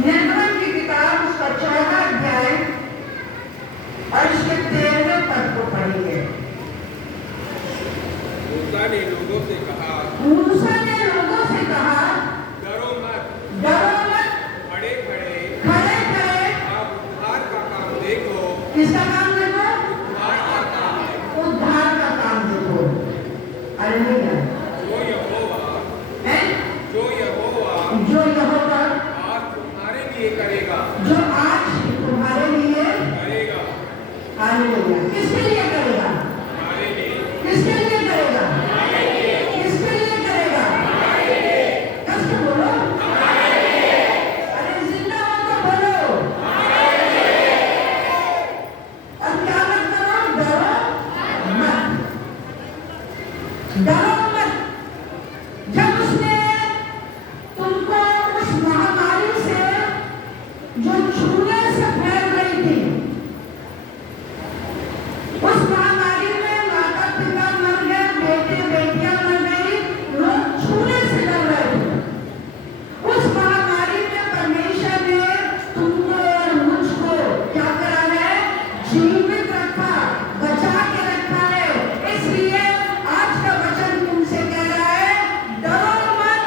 निर्गमन की किताब उसका 14वां अध्याय और इसके 13वें पद को पढ़िए। मूसा ने लोगों से कहा, डरो मत, खड़े खड़े आप उद्धार का काम देखो। किसका काम देखो? उद्धार का काम देखो। उद्धार का काम देखो। हालेलुया। जो यहोवा आज तुम्हारे लिए करेगा। करेगा। हालेलुया। किसके लिए करेगा? हमारे लिए। किसके लिए करेगा? किसके लिए करेगा? कष्ट बोलो। अरे जिंदा हो तो बोलो। और क्या मत करो? डरो मत। जब उसने तुमको उस महामारी से जो छूने से फैल रही थी, उस महामारी में माता पिता मर गए, बेटे बेटियां मर गई, लोग छूने से डर रहे थे। उस महामारी में परमेश्वर ने तुमको और मुझको क्या करा है? जीवित रखा, बचा के रखा है। इसलिए आज का वचन तुमसे कह रहा है, डरो मत,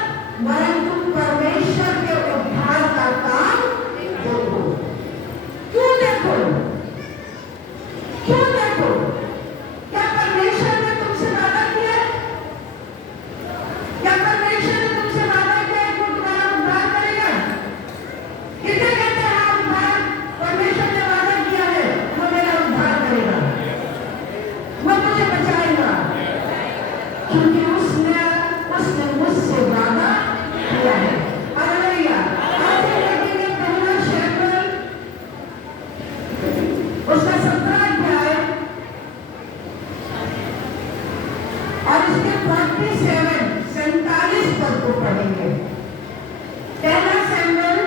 वरन तुम परमेश्वर के उद्धार का काम देखो। क्यों देखो? क्यों देखो? क्या परमेश्वर ने तुमसे वादा किया? क्या परमेश्वर ने तुमसे वादा किया कि वो तुम्हारा उद्धार करेगा? कितने कहते हैं हाँ उद्धार परमेश्वर ने वादा किया है, वो मेरा उद्धार करेगा, वो मुझे बचाएगा, क्योंकि उसने मुझसे वादा किया है। हालेलुया। आज हम देखेंगे पहला शमूएल उसका 17वां अध्याय और इसके 47 पद को पढ़ेंगे। पहला शमूएल।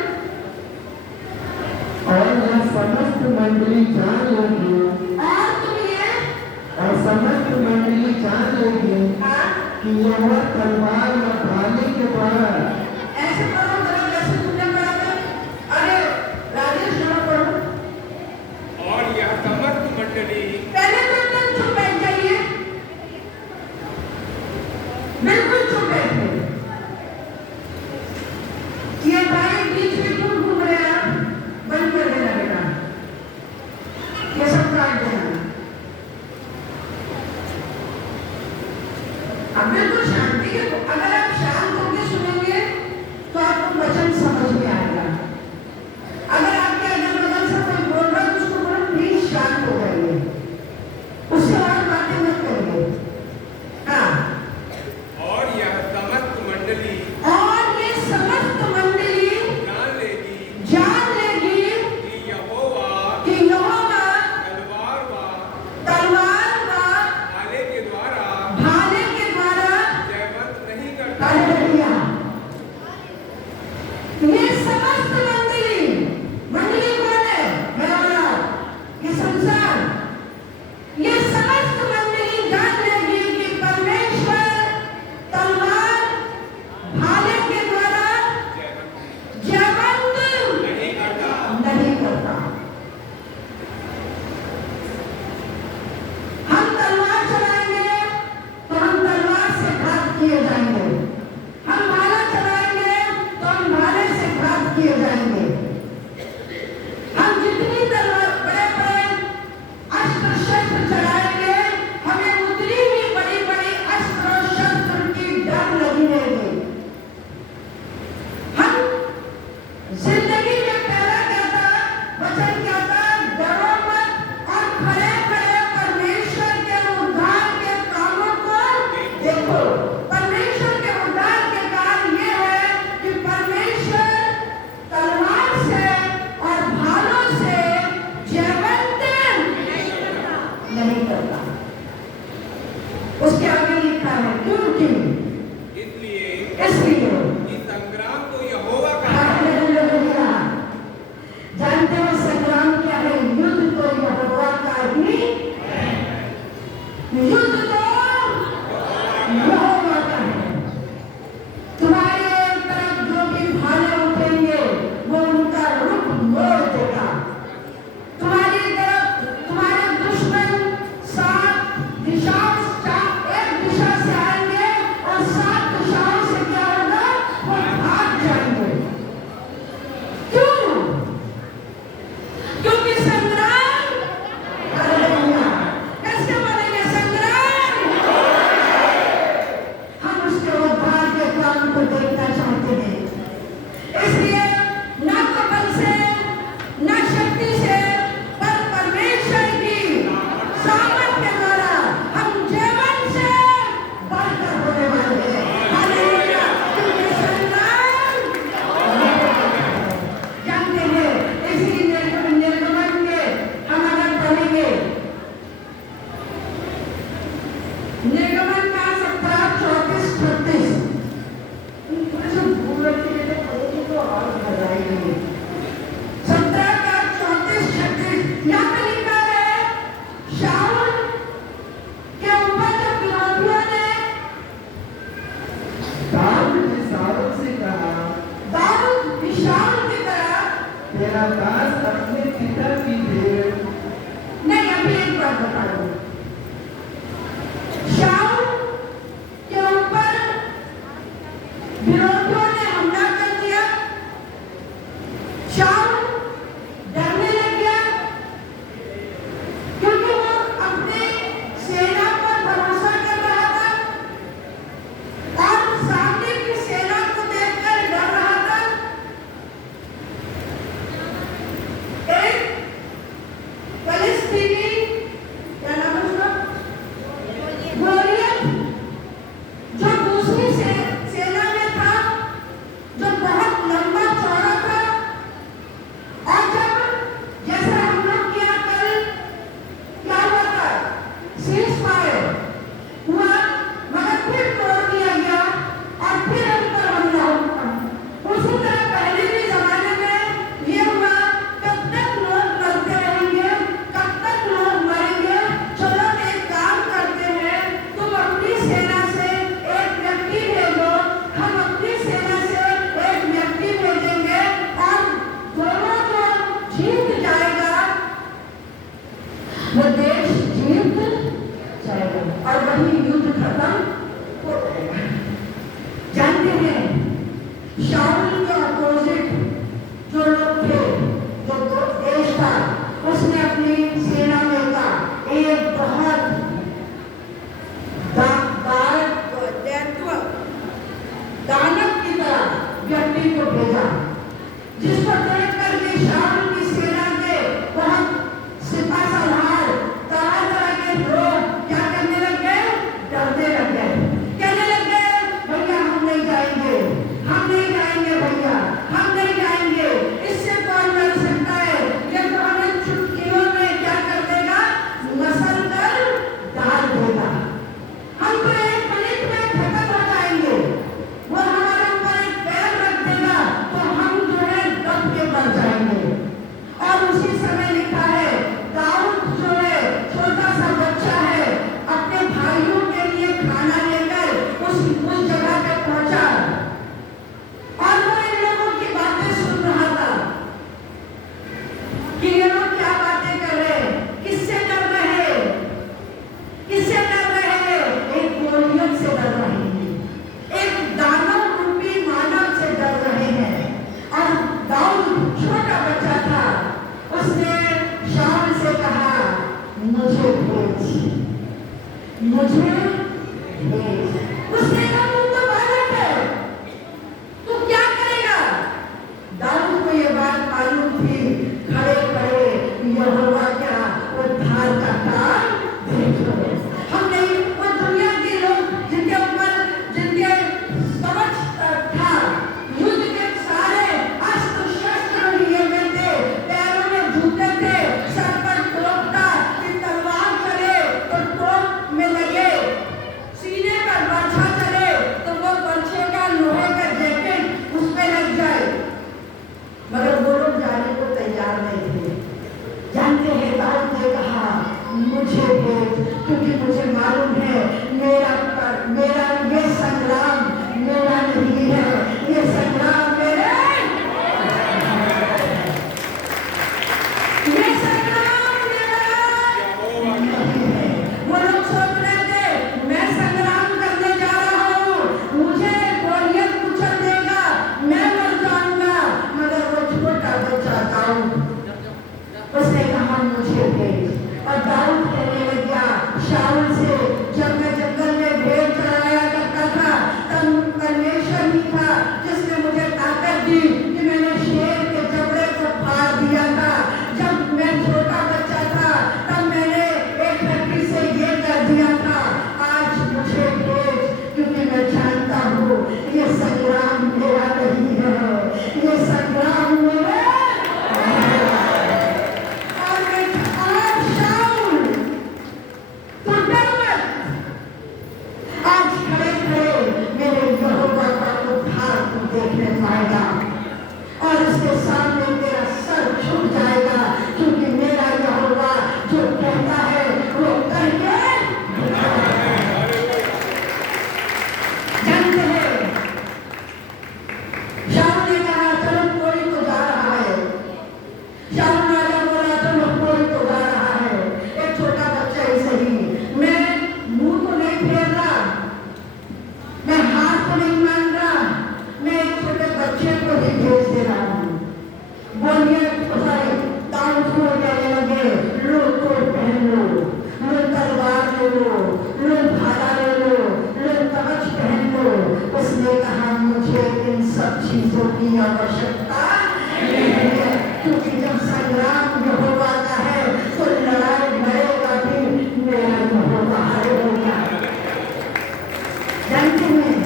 और यह समस्त मंडली जान लेगी, और समस्त मंडली जान लेगी कि यह तलवार व भाले के द्वारा। ऐसे पढ़ो जरा, जैसे तुमने पढ़ा था। अरे राजेश जरा पढ़ो। और यह समस्त मंडली। पहले तो एकदम चुप बैठ जाइए, बिल्कुल चुप बैठिए। ये भाई बीच में क्यों घूम रहे हैं? आप बंद कर देना बेटा, ये सब काट देना। अब बिल्कुल शांति के, अगर आप शांत होकर सुनेंगे तो आपको वचन समझ में आएगा। अगर आपके अगल बगल से कोई बोल रहा है तो उसको बोलो प्लीज शांत हो जाइए, उससे और बातें मत करिए। हाँ। और यह समस्त मंडली और ये समस्त मंडली जान लेगी कि यहोवा तलवार व भाले के द्वारा जयवंत नहीं करता। हालेलुया। ये समस्त मंडली कौन है? मेरा बाप, ये संसार, ये समस्त मंडली जान लेगी कि परमेश्वर तलवार भाले के द्वारा जयवंत नहीं करता। नहीं करता। हम तलवार चलाएंगे तो हम तलवार से घात किए जाएंगे, हम भाला चलाएंगे तो हम भाले से घात किए जाएंगे। हम जितनी तलवार बड़े बड़े अस्त्र शस्त्र चलाएंगे, हमें उतनी ही बड़ी बड़ी अस्त्र और शस्त्र की डर लगी रहेगी। हम जिंदगी में पहला क्या था? वचन क्या था? डरो मत और खड़े खड़े परमेश्वर के उद्धार के कामों को देखो। परमेश्वर के उद्धार के काम ये है कि परमेश्वर तलवार से और भालों से जयवंत नहीं करता। उसके आगे लिखा है क्योंकि इसलिए इसलिए कि संग्राम तो यहोवा का है। हालेलुया। मेरा दास अपने पिता की भेड़। नहीं, अभी एक बात बता दूं। शाऊल के ऊपर विरोधियों ने हमला कर दिया। शाऊल डरने लग गया क्योंकि वो अपने सेना पर भरोसा कर रहा था और सामने की सेना को देखकर डर रहा था। एक फलस्तीनी, क्या नाम है उसका? गोलियत, जो दूसरी सेना में था, जो बहुत लंबा चौड़ा था, और जब जैसा हम लोग किया कल, क्या हुआ था? सीज फायर हुआ, मगर फिर तोड़ दिया गया और फिर हम पर हमला हुआ। उसी तरह पहले भी जमाने में ये हुआ, कब तक लोग लड़ते रहेंगे, कब तक लोग मरेंगे। चलो एक काम करते हैं, तुम अपनी सेना से एक व्यक्ति भेजो, हम अपनी सेना से एक व्यक्ति भेजेंगे और दोनों जो जीत जाएगा वो देश जीत जाएगा और वही युद्ध खत्म हो जाएगा। जानते हैं, शाऊल के अपोजिट जो लोग थे, जो देश था, उसने अपनी सेना में का एक बहुत दानव की तरह व्यक्ति को भेजा, जिसको देख करके शाऊल की सेना के बहुत सिपा सलार, तरह तरह के लोग क्या करने लग गए? डरने लग गए, कहने लग गए, भैया हम नहीं जाएंगे, हम नहीं जाएंगे भैया, हम नहीं जाएंगे, इससे कौन लड़ सकता है? ये तो हमें चुटकियों में क्या कर देगा? मसल कर डाल देगा। हम तो एक मिनट में खत्म हो जाएंगे। वो हमारे ऊपर एक पैर रख देगा तो हम जो है दब के मर जाएंगे। आवश्यकता नहीं है, क्योंकि जब संग्राम यहोवा का है तो लड़ाई लड़ेगा भी मेरा यहोवा हारेगा। जानते हैं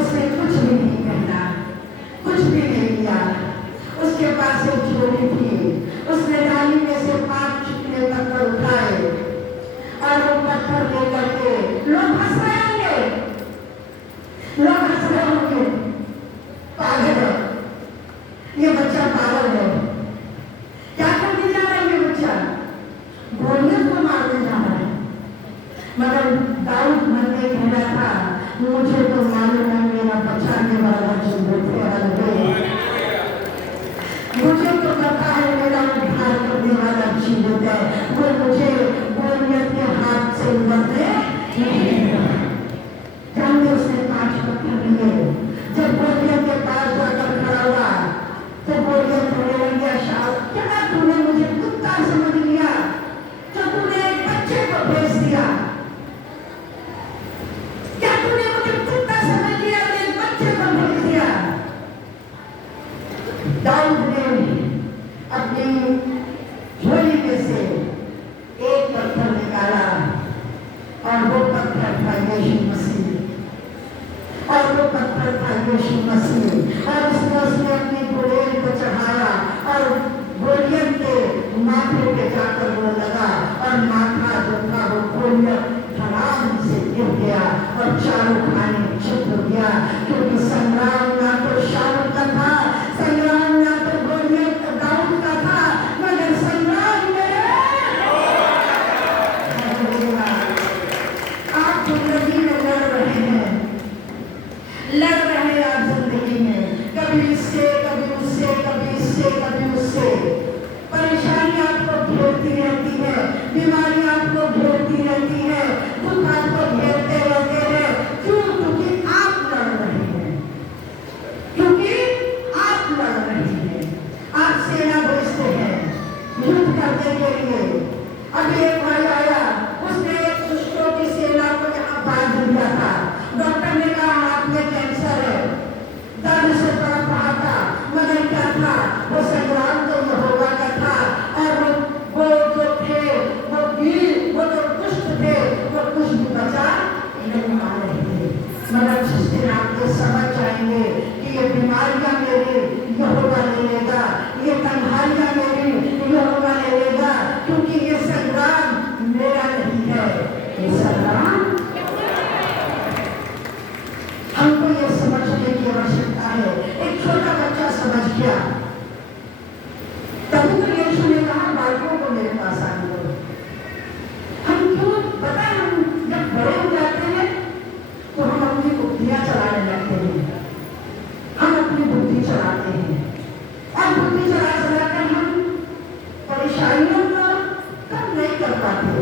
उसने कुछ भी नहीं कहना, कुछ भी नहीं किया। उसके पास एक झोली थी, उसने डाली में से 5 चिकने पत्थर उठाए और वो पत्थर लेकर के लोग हंस रहे होंगे, लोग हंस रहे होंगे, पागल है ये बच्चा, पागल है, क्या करने जा रहा है ये बच्चा, गोलियत को मारने जा रहा है। मगर दाऊद मन में कह रहा था मुझे तो मालूम है मेरा बचाने वाला जीवित है, मुझे तो पता है मेरा उद्धार करने वाला जीवित है, वो मुझे गोलियत के हाथ से उबरने नहीं देगा। जानते उसने 5 पत्थर लिए, जब गोलियत के पास जाकर खड़ा हुआ तो गोलियत रोने लग गया, शाह क्या तूने मुझे कुत्ता समझ लिया, जो तूने एक बच्चे को भेज दिया, क्या तूने मुझे कुत्ता समझ लिया और एक बच्चे को भेज दिया। दाऊद ने अपनी झोली में से एक पत्थर निकाला और वो पत्थर था यीशु मसीह, और वो पत्थर था यीशु मसीह, और उसने अपनी गुलेल को चढ़ाया और गोलियत के माथे पे जाकर वो लगा और माथा जो था वो गोलियत धड़ाम से गिर गया और चारों खाने चुप हो गया, क्योंकि संग्राम ना तो शाऊल का था, संग्राम ना तो गोलियत दाऊद का था, मगर संग्राम मेरे आप जिंदगी में लड़ रहे हैं, लड़ रहे हैं आप जिंदगी में, कभी इससे कभी उससे, कभी इससे कभी उससे, परेशानी आपको घेरती रहती है, बीमारी आपको घेरती रहती है, दुख आपको घेरते रहते हैं। क्यों? क्योंकि आप लड़ रहे हैं, क्योंकि आप लड़ रहे हैं, आप सेना भेजते हैं युद्ध करने के लिए। अभी एक भाई आया, उसने एक दुष्टों की सेना को यहाँ बांध दिया था, डॉक्टर ने कहा हाथ में कैंसर है, दर्द से तड़प रहा था, मगर क्या था वो संग्राम तो यहोवा का था, और वो जो थे वो वीर, वो जो दुष्ट थे वो कुछ भी बचा नहीं पा रहे थे। मगर जिस दिन आप ये समझ जाएंगे कि ये बीमारियां मेरी यहोवा ले लेगा, ये तन्हाइयां मेरी यहोवा ले लेगा, क्योंकि ये संग्राम मेरा नहीं है, ये संग्राम हमको ये समझने की आवश्यकता है। एक छोटा बच्चा समझ गया, तभी तो यीशु ने कहा बालकों को मेरे पास आने दो। हम क्यों पता है, हम जब बड़े हो जाते हैं तो हम अपनी बुद्धियां चलाने लगते हैं, हम अपनी बुद्धि चलाते हैं, और बुद्धि चला चला कर हम परेशानियों को कम नहीं कर पाते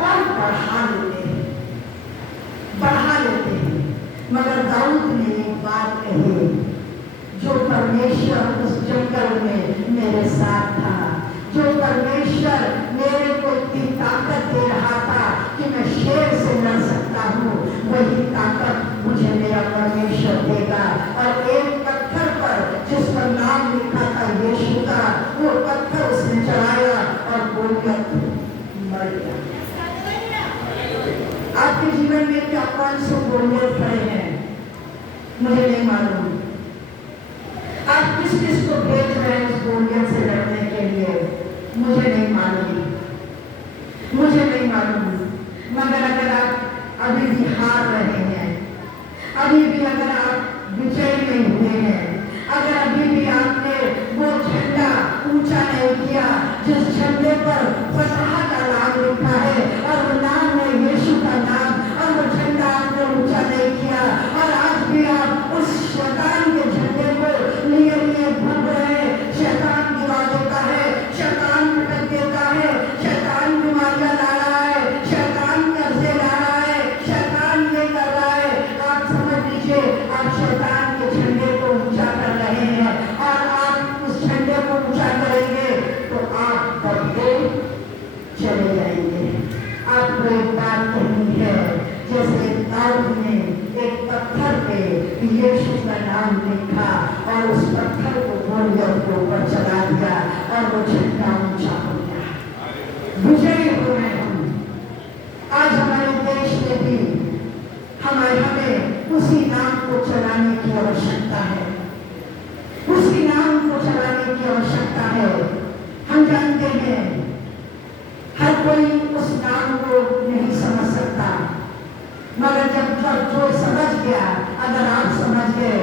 और बढ़ा लेते हैं, बढ़ा लेते हैं। मगर दाऊद ने एक बात कही, जो परमेश्वर उस जंगल में मेरे साथ था, जो परमेश्वर मेरे को इतनी ताकत दे रहा था कि मैं शेर से लड़ सकता हूँ, वही ताकत मुझे मेरा परमेश्वर देगा। और एक पत्थर पर जिस पर नाम लिखा था यीशु का, वो पत्थर उसने चढ़ाया और गोलियत मर गया। आपके जीवन में क्या 500 गोलियत खड़े हैं मुझे नहीं मालूम, आप किस किस को भेज रहे हैं उस गोलियत से लड़ने के लिए मुझे नहीं मालूम, मुझे नहीं मालूम। मगर अगर आप अभी भी हार रहे हैं, अभी भी अगर आप विजय नहीं हुए हैं, अगर अभी भी आपने वो झंडा ऊंचा नहीं किया जिस झंडे पर फतह का नाम लिखा है, और वो नाम है यीशु का नाम, और वो झंडा आपने ऊंचा नहीं किया, और आज भी आप उस शैतान के झंडे को लिए लिए घूम रहे हैं, शैतान गिरा देता है, शैतान पिटक देता है, शैतान बीमारियां ला रहा है, शैतान कर्जे ला रहा है, शैतान ये कर रहा है। आप समझ लीजिए, आप शैतान के झंडे को ऊंचा कर रहे हैं, और आप उस झंडे को ऊंचा करेंगे तो आप बढ़ते के ऊपर चला दिया और वो झंडा ऊंचा हो गया। विजयी हुए हम। आज हमारे देश में भी हमें उसी नाम को चलाने की आवश्यकता है, उसी नाम को चलाने की आवश्यकता है। हम जानते हैं हर कोई उस नाम को नहीं समझ सकता, मगर जब जो समझ गया, अगर आप समझ गए,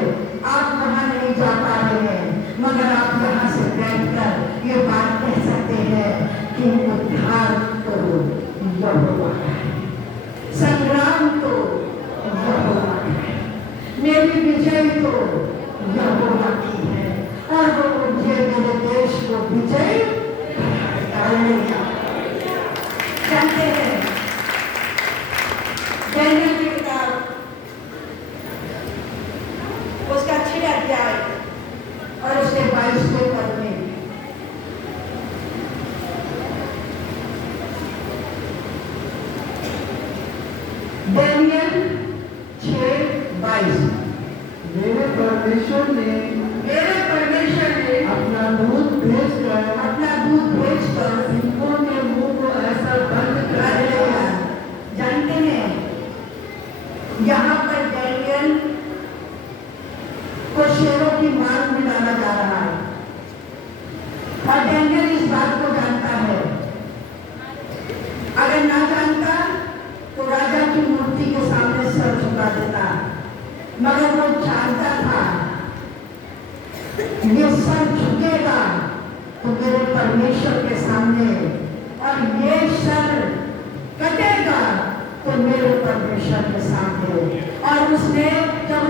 आप वहां नहीं जा पा रहे हैं, मगर आप यहाँ से बैठकर ये बात कह सकते हैं कि उद्धार तो यहोवा का है, संग्राम तो यहोवा का है, मेरी विजय तो यहोवा की है और वो मुझे मेरे देश को विजय कराएगा। जानते हैं डैनियल की किताब उसका 6 अध्याय और उसके 22वें पद में डैनियल 6:22 मेरे परमेश्वर ने अपना दूत भेजकर सिंहों के मुंह को ऐसा बंद कर दिया। जानते हैं यहाँ पर डैनियल को शेरों की मार में डाला जा रहा है और डैनियल इस बात को जानता है। अगर ना जानता तो राजा की मूर्ति के सामने सर झुका देता, मगर वो जानता था ये सर झुकेगा तो मेरे परमेश्वर के सामने और ये सर कटेगा तो मेरे परमेश्वर के सामने। और उसने जब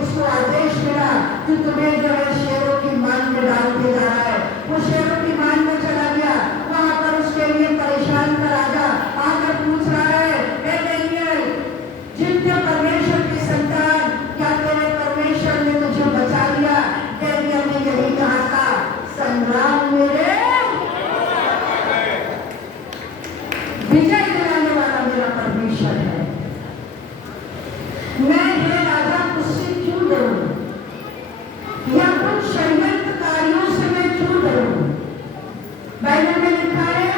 उसको आदेश मिला कि तुम्हें जो है शेरों की मान में डाल दिया जा रहा है, वो शेरों की मान में चला गया। वहां पर उसके लिए परेशान का राजा आकर पूछ रहा है, हे डैनियल, जिनके परमेश्वर की संतान, क्या तेरे परमेश्वर ने तुझे बचा लिया? डैनियल ने यही कहा था, संग्राम मेरे विजय दिलाने वाला मेरा परमेश्वर है। मैं हे राजा मुझसे क्यों डरूं या कुछ षड्यंत्रकारियों से मैं क्यों डरूं? बाइबल में लिखा है,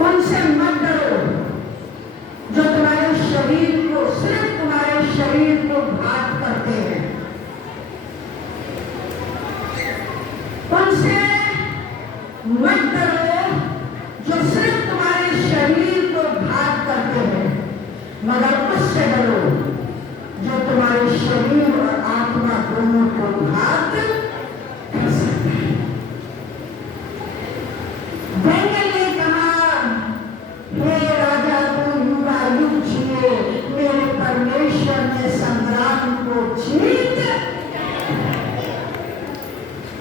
उनसे मत डरो जो तुम्हारे शरीर को, सिर्फ तुम्हारे शरीर को घात करते हैं। उनसे मत डरो जो सिर्फ तुम्हारे शरीर को घात करते हैं, मगर उससे डरो जो तुम्हारे शरीर और आत्मा दोनों को घात कर सकता है। डैनियल ने कहा, हे राजा, तू युगायुग जिए, मेरे परमेश्वर ने संग्राम को जीत।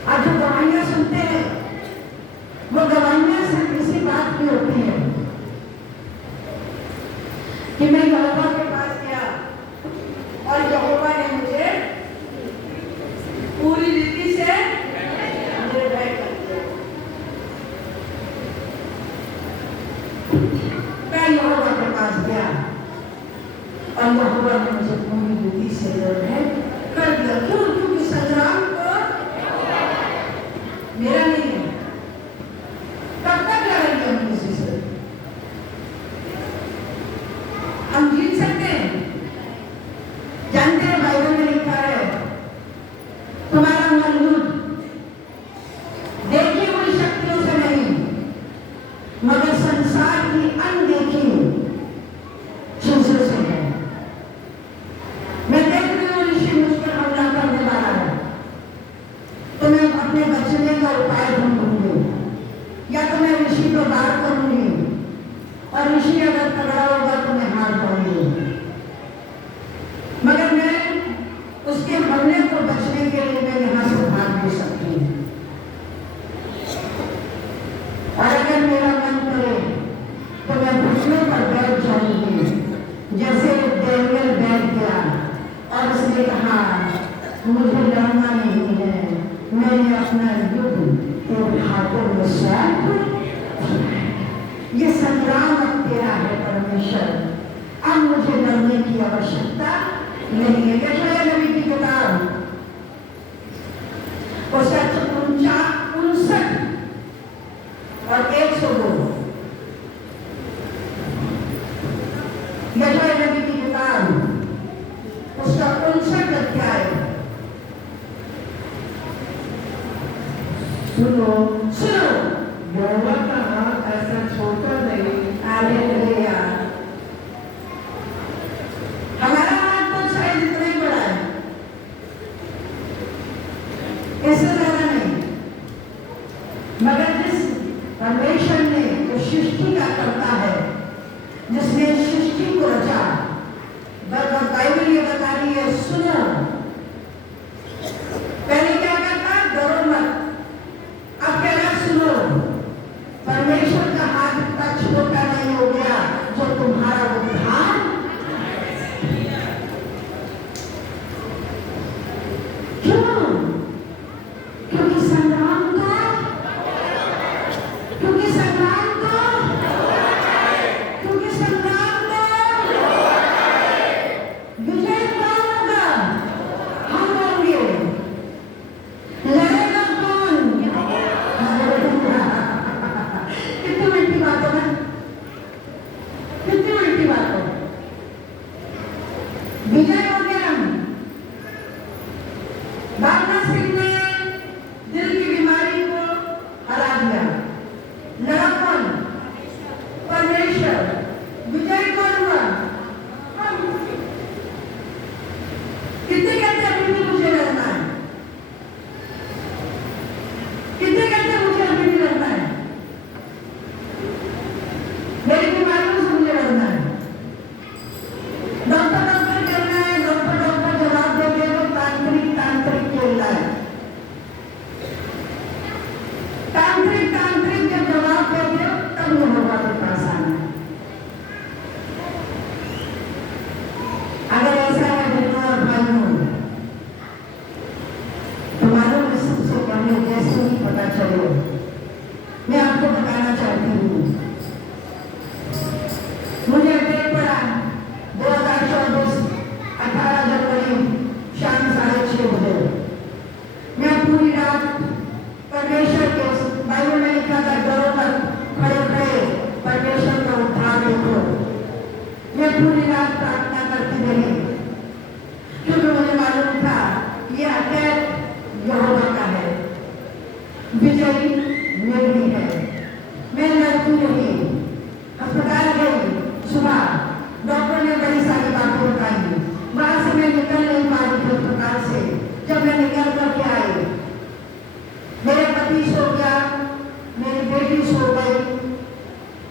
आज जो गवाहियां सुनते हैं वो गवाहियां सिर्फ इसी बात की होती है कि मैं यहोवा के पास गया और यहोवा ने मुझे पूरी रीति से निर्भय कर दिया। मैं यहोवा के पास गया और यहोवा ने मुझे पूरी रीति से निर्भय कर दिया। क्यों? क्योंकि संग्राम को मेरा नहीं है। कब तक लड़ेंगे हम किसी से? हम जीत सकते हैं? जानते हैं बाइबल में लिखा है, तुम्हारा मन युद्ध देखी हुई शक्तियों से नहीं, मगर संसार की अनदेखी चीजों से है। मैं देख रही हूँ ऋषि मुझ पर हमला करने वाला है, तो मैं अपने बचने का उपाय ढूंढूंगी या तो मैं ऋषि को बाहर करूंगी और ऋषि अगर तगड़ा होगा तो मैं हार जाऊंगी, मगर मैं उसके हमले को बचने के लिए मैं यहाँ से भाग भी सकती हूँ। और अगर मेरा मन करे तो मैं घुटनों पर बैठ जाऊंगी, जैसे डैनियल बैठ गया और उसने कहा, मुझे लड़ना नहीं है, मैंने अपना युद्ध तेरे हाथों में सौंप। ये संग्राम अब तेरा है परमेश्वर, अब मुझे लड़ने की आवश्यकता नहीं है। यशायाह नबी की किताब उसका सुनो, सुनो, यहोवा का हाथ ऐसा छोटा नहीं, हालेलुया। हमारा हाथ तो शायद इतना ही बड़ा है, इससे ज्यादा नहीं, मगर जिस परमेश्वर ने जो सृष्टि का करता है, जिसने सृष्टि को रचा, बाइबल ये बता रही है, सुनो। पहले क्या करता, डरो मत, अब कह रहा सुनो। परमेश्वर का हाथ इतना छोटा नहीं हो गया जो तुम्हारा उद्धार, क्यों? क्योंकि संग्राम क्योंकि संग्राम क्योंकि संग्राम विजय कौन होगा? हम होंगे। लड़ेगा कौन? कितनी मीठी बात है ना, कितनी मीठी बात है। विजय हो गया। भावना सिंह ने दिल की बीमारी को हरा दिया। लड़ा कौन? परमेश्वर। विजय कौन हुआ? हम। कितने कहते अभी भी मुझे लड़ना है? कितने कहते मुझे अभी भी लड़ना है? मेरी बीमारियों से मुझे लड़ना है। डॉक्टर कहना है, डॉक्टर जवाब दे दे तो तांत्रिक खेलना है। तांत्रिक जब जवाब दे दे तब ये होगा तो आसान है। अगर ऐसा है बहनों और भाइयों, तुम्हारे में सबसे पहले जैसे ही पता चले, मैं आपको बताना चाहती हूँ, मुझे डेट पड़ा 2024 18 जनवरी शाम 6:30 बजे। मैं पूरी रात परमेश्वर के बाइबल में लिखा था, डरो मत, खड़े खड़े परमेश्वर का उद्धार देखो। मैं पूरी रात प्रार्थना करती रही, क्योंकि मुझे मालूम था ये अटैक यहोवा का है, विजयी मेरी है। मैं लड़ती रही, अस्पताल गई सुबह, डॉक्टर ने बड़ी सारी बातें बताई, वहां से मैं निकल नहीं पा रही थी अस्पताल से। जब मैं निकल करके आई, मेरा पति सो गया, मेरी बेटी सो गई,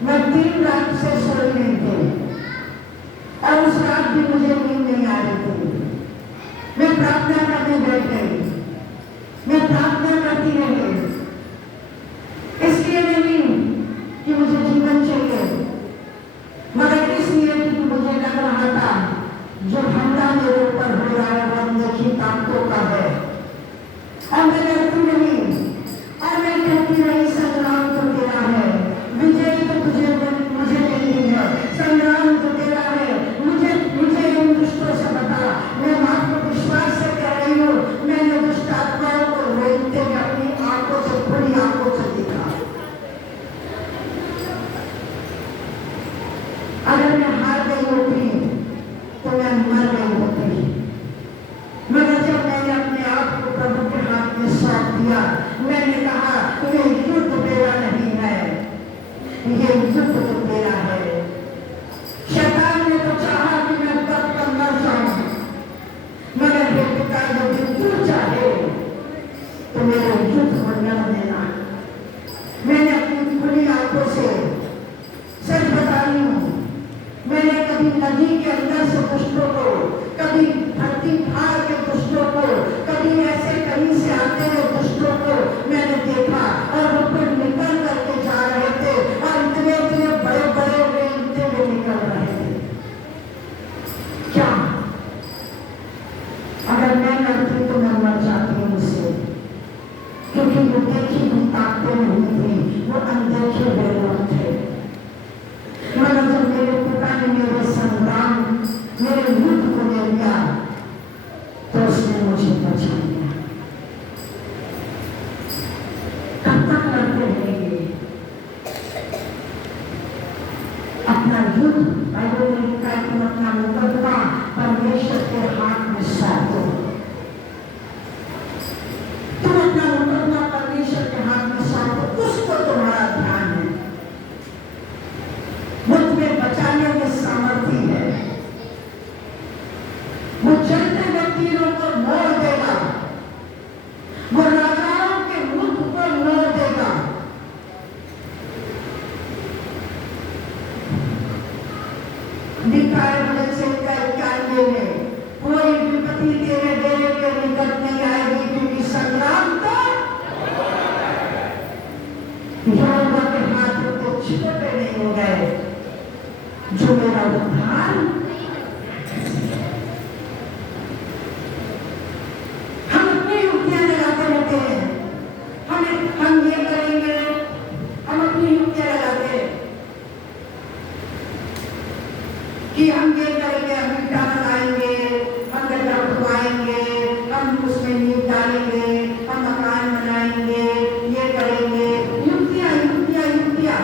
मैं 3 रात से सोई नहीं थी और उस रात भी मुझे नींद नहीं आ रही थी। मैं प्रार्थना करने बैठ गई, मैं प्रार्थना करती रही, कि हम ये करेंगे, हम ईटा लगाएंगे, हम गड्ढा खुदवाएंगे, हम उसमें नींव डालेंगे, हम मकान बनाएंगे, ये करेंगे, युक्तियां युक्तियां युक्तियां,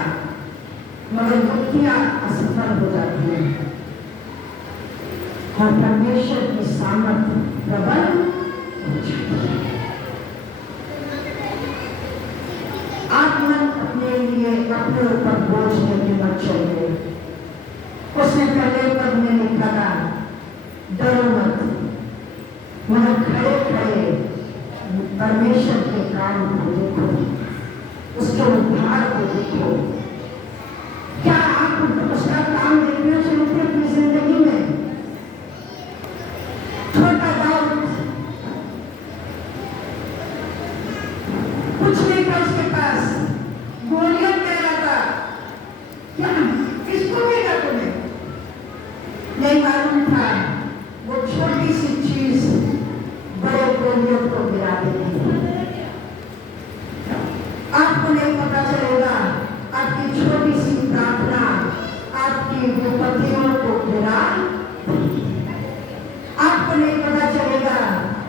मगर युक्तियां असफल हो जाती हैं और परमेश्वर की सामर्थ्य प्रबल हो जाती है। आप मन अपने लिए अपने ऊपर बोझ लेके मत चलिए। उसने पहले पद में लिखा था, डरो मत, मगर खड़े खड़े परमेश्वर के काम को देखो, उसके उद्धार को देखो। क्या आप उसका काम देखना चाहते हैं अपनी जिंदगी में? छोटा दाऊद, कुछ नहीं था उसके पास, गोलियत कह रहा था, क्या किसको देगा तुम्हें? नहीं मालूम था वो छोटी सी चीज बड़े गोलियत को गिरा देगी। आपको नहीं पता चलेगा आपकी छोटी सी प्रार्थना आपकी विपत्तियों को गिरा, आपको नहीं पता चलेगा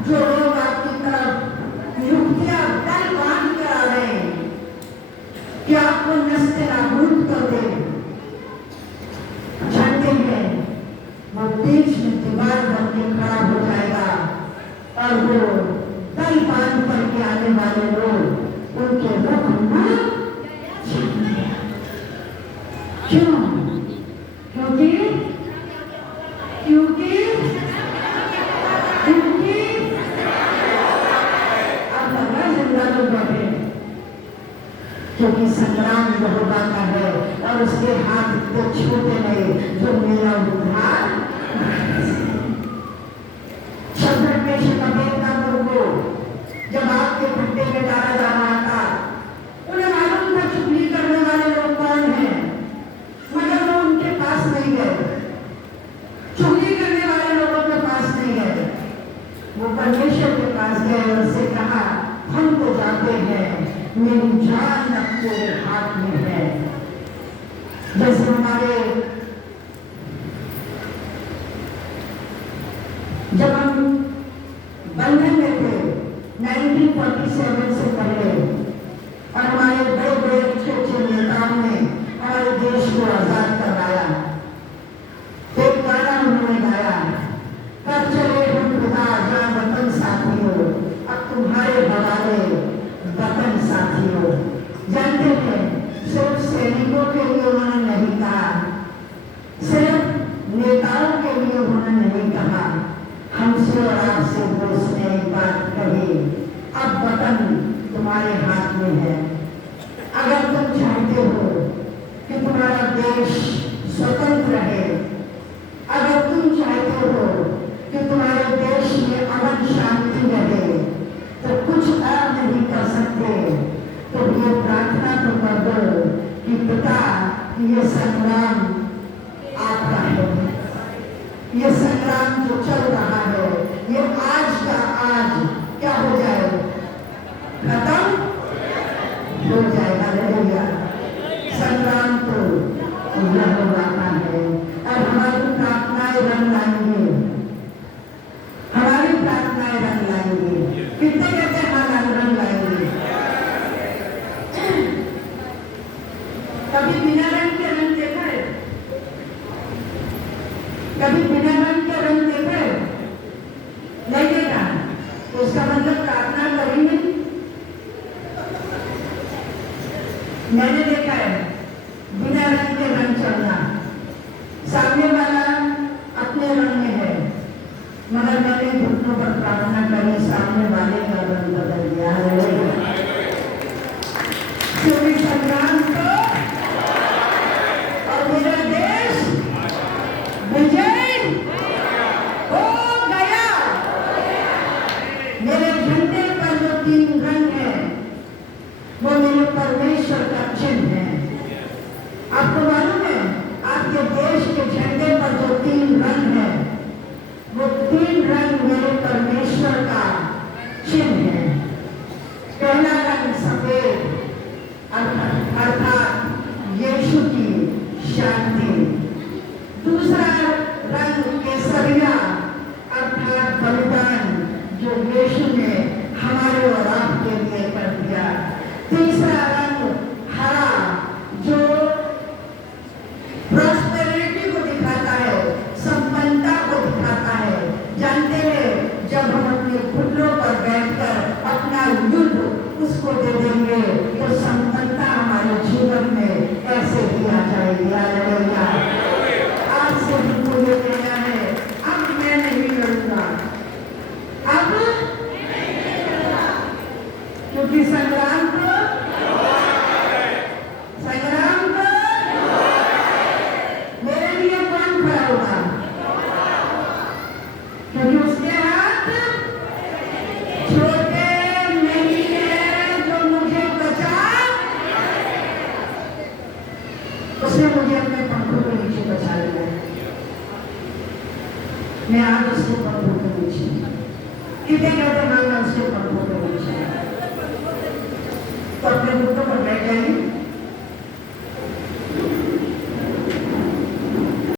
जो लोग आपकी तरफ युक्तियां दल बांध कर आ रहे हैं कि आपको नस्ते नाबूद कर दे, जानते हैं वो बीच में दीवार बन के खड़ा हो जाएगा और वो दल बांध करके आने वाले लोग उनके रुख में क्यों? क्योंकि क्योंकि क्योंकि आप लगा जिंदा लोग बैठे, क्योंकि संग्राम यहोवा का है और उसके हाथ इतने छोटे नहीं जो मेरा उद्धार। शत्रु में शिकायत को जब आपके भट्टे में डाला जा रहा था, उन्हें मालूम था चुगली करने वाले लोग कौन हैं, मगर वो उनके पास नहीं गए, चुगली करने वाले लोगों के पास नहीं गए, वो परमेश्वर के पास गए और उससे कहा, हम तो जाते हैं, मेरी जान अब तेरे हाथ में है। जैसे हमारे जब हम बंधन में थे 1947 से पहले और हमारे बड़े बड़े अच्छे अच्छे नेताओं ने हमारे देश को आजाद करवाया, एक गाना उन्होंने गाया, कब चले हम खुदा जहाँ वतन साथियों, अब तुम्हारे हवाले वतन साथियों। जानते हैं सिर्फ सैनिकों के लिए उन्होंने नहीं कहा, सिर्फ नेताओं के लिए उन्होंने नहीं कहा, हमसे और आपसे उसने एक बात कही, अब वतन तुम्हारे हाथ में है। अगर तुम चाहते हो कि तुम्हारा देश स्वतंत्र रहे, अगर तुम चाहते हो कि तुम्हारे देश में अमन शांति रहे, तो कुछ और नहीं कर सकते, तो ये प्रार्थना तो कर दो कि पिता ये संग्राम आपका है, ये संग्राम जो चल रहा है ये आज का आज क्या हो जाए, खत्म हो जाएगा। हालेलुया। संग्राम तो यहोवा का है और हमारी प्रार्थनाएं रंग लाएंगे, हमारी प्रार्थनाएं रंग लाएंगे। कितने कहते हैं हाँ रंग लाएंगे? कभी बिना रंग के रंग देखा है? कभी बिना रंग के रंग देखा है? नहीं देखा? तो उसका मतलब प्रार्थना करी नहीं। मैंने देखा है बिना रंग के रंग चलना, सामने वाला अपने रंग में है, मगर मैंने घुटनों पर प्रार्थना करी, सामने वाले का रंग बदल गया है। क्योंकि संग्राम तो और मेरा देश विजय हो गया। मेरे झंडे पर जो 3 रंग है वो मेरे परमेश्वर का चिन्ह युद्ध उसको दे देंगे तो संपन्नता हमारे जीवन में ऐसे ही आ जाएगी। हालेलुया। आज से भी मुझे कहना है, अब मैं नहीं लड़ूंगा, अब क्योंकि संग्राम को मेरे लिए कौन खड़ा होगा? क्योंकि उसके हाथ छोटे नहीं है जो मुझे बचा, उसने मुझे अपने पंखों के नीचे बचा लिया। मैं आज उसके पंखों के नीचे, कितने कहते हैं मैं उसके पंखों